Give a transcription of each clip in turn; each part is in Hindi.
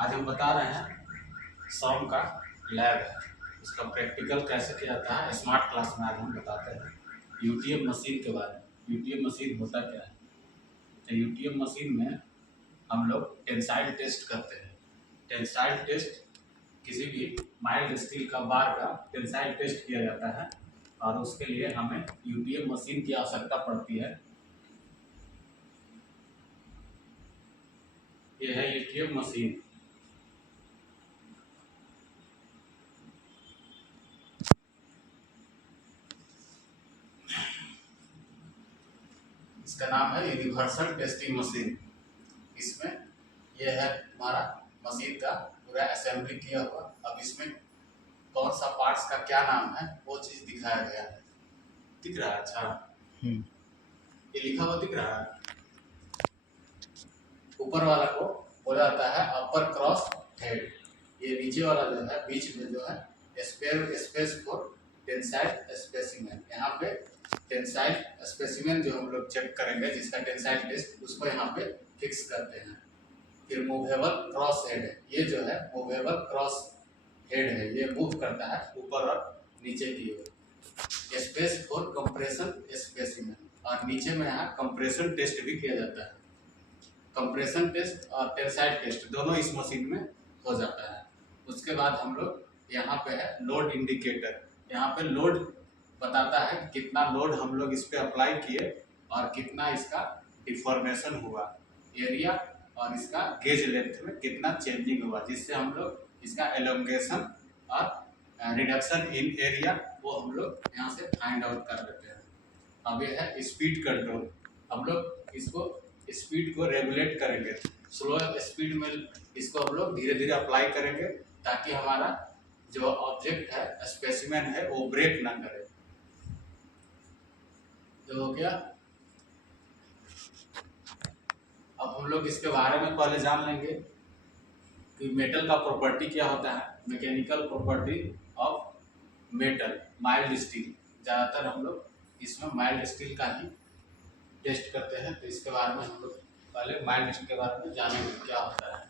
आज हम बता रहे हैं सॉम का लैब है, उसका प्रैक्टिकल कैसे किया जाता है स्मार्ट क्लास में। आज हम बताते हैं यूटीएम मशीन के बारे में। यूटीएम मशीन होता क्या है? तो यूटीएम मशीन में हम लोग टेंसाइल टेस्ट करते हैं। टेंसाइल टेस्ट किसी भी माइल्ड स्टील का बार का टेंसाइल टेस्ट किया जाता है और उसके लिए हमें यूटीएम मशीन की आवश्यकता पड़ती है। ये है यूटीएम मशीन। इसका नाम है यूनिवर्सल टेस्टिंग मशीन। इसमें यह है हमारा मशीन का पूरा असेंबली किया हुआ। अब इसमें कौन सा पार्ट्स का क्या नाम है वो चीज दिखाया गया है। दिख रहा है? अच्छा, ये लिखा हुआ दिख रहा है। ऊपर वाला को बोला जाता है अपर क्रॉस हेड। ये नीचे वाला जो है बीच में जो है स्पेस फॉर टेंसाइल स्पेसिमेन। यहाँ पे टेंसाइल स्पेसिमेन जो हम लोग चेक करेंगे, जिसका टेंसाइल टेस्ट, उसको यहाँ पे फिक्स करते हैं। फिर मूवेबल क्रॉस हेड है, ये जो है मूवेबल क्रॉस हेड है, ये मूव करता है ऊपर और नीचे की ओर। स्पेस फॉर कंप्रेशन स्पेसिमेन, और नीचे में यहाँ कंप्रेशन टेस्ट भी किया जाता है। कंप्रेशन टेस्ट और टेंसाइल टेस्ट दोनों इस मशीन में हो जाता है। उसके बाद हम लोग यहाँ पे है लोड इंडिकेटर। यहाँ पे लोड बताता है कि कितना लोड हम लोग इस पे अप्लाई किए और कितना इसका डिफॉर्मेशन हुआ, एरिया और इसका गेज लेंथ में कितना चेंजिंग हुआ, जिससे हम लोग इसका एलोंगेशन और रिडक्शन इन एरिया वो हम लोग यहाँ से फाइंड आउट कर लेते हैं। अब ये है स्पीड कंट्रोल। हम लोग इसको स्पीड को रेगुलेट करेंगे। स्लो स्पीड में इसको हम लोग धीरे धीरे अप्लाई करेंगे ताकि हमारा जो ऑब्जेक्ट है स्पेसिमेन है वो ब्रेक ना करे। तो हो गया। अब हम लोग इसके बारे में पहले जान लेंगे कि मेटल का प्रॉपर्टी क्या होता है। Mechanical property of metal, mild steel. ज़्यादातर हम लोग इसमें माइल्ड स्टील का ही टेस्ट करते हैं, तो इसके बारे में हम लोग पहले माइल्ड स्टील के बारे में जानेंगे क्या होता है।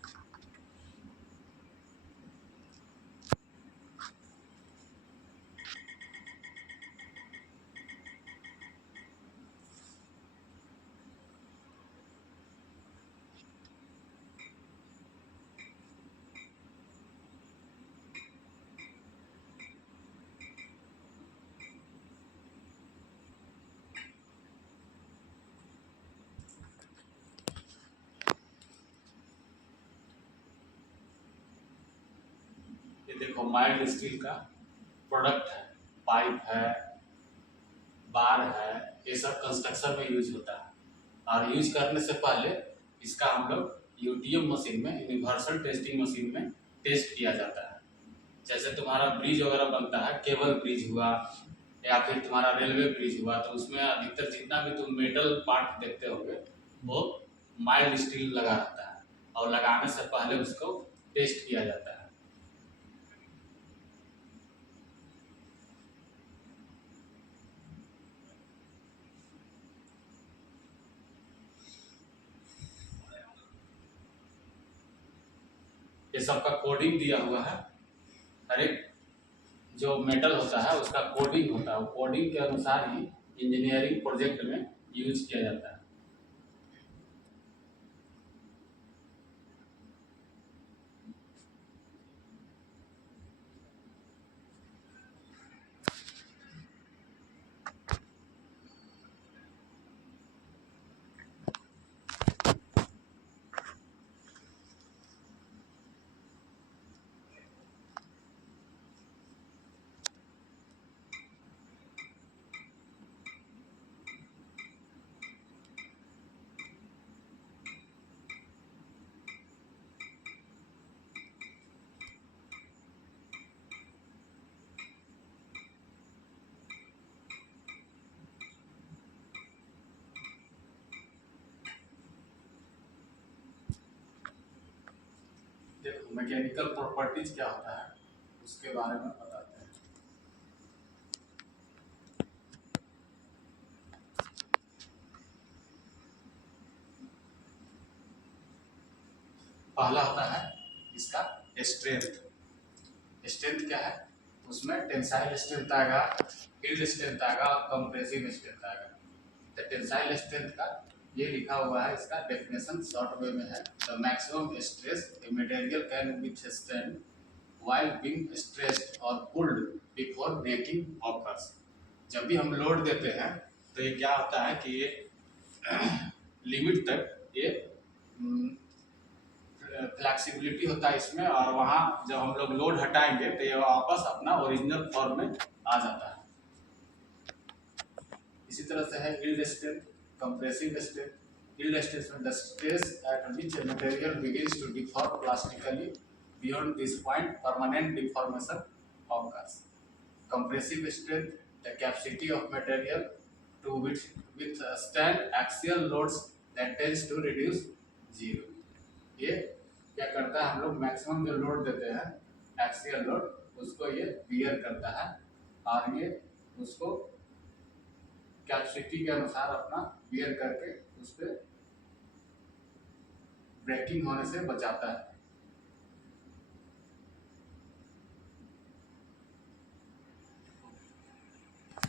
ये देखो माइल्ड स्टील का प्रोडक्ट है, पाइप है, बार है, ये सब कंस्ट्रक्शन में यूज होता है। और यूज करने से पहले इसका हम लोग यूटीएम मशीन में, यूनिवर्सल टेस्टिंग मशीन में टेस्ट किया जाता है। जैसे तुम्हारा ब्रिज वगैरह बनता है, केबल ब्रिज हुआ या फिर तुम्हारा रेलवे ब्रिज हुआ, तो उसमें अधिकतर जितना भी तुम मेटल पार्ट देखते होंगे वो माइल्ड स्टील लगा रहता है और लगाने से पहले उसको टेस्ट किया जाता है। ये सबका कोडिंग दिया हुआ है। हर एक जो मेटल होता है उसका कोडिंग होता है, वो कोडिंग के अनुसार ही इंजीनियरिंग प्रोजेक्ट में यूज किया जाता है। देखो मैकेनिकल प्रॉपर्टीज क्या होता है उसके बारे में बताते हैं। पहला होता है इसका स्ट्रेंथ क्या है, उसमें टेंसाइल स्ट्रेंथ आएगा, यील्ड स्ट्रेंथ आएगा और कंप्रेसिव स्ट्रेंथ आएगा। तो टेंसाइल स्ट्रेंथ का ये लिखा हुआ है, इसका डेफिनेशन शॉर्ट वे में है, the maximum stress a material can withstand while being stressed और पुल्ड बिफोर ब्रेकिंग ऑकर्स। जब भी हम लोड देते हैं तो ये क्या होता है कि ये लिमिट तक ये फ्लेक्सिबिलिटी होता है इसमें, और वहाँ जब हम लोग लोड हटाएंगे तो ये वापस अपना ओरिजिनल फॉर्म में आ जाता है। इसी तरह से है yield strength, compressive strength. Yield strength में the stress at which a material begins to deform plastically beyond this point permanent deformation occurs. Compressive strength, the capacity of material to withstand axial loads that tends to reduce zero। ये क्या करता है, हम लोग मैक्सिमम जो लोड देते हैं एक्सियल लोड, उसको ये बियर करता है और ये उसको कैपेसिटी के अनुसार अपना बियर करके उस पर ब्रेकिंग होने से बचाता है।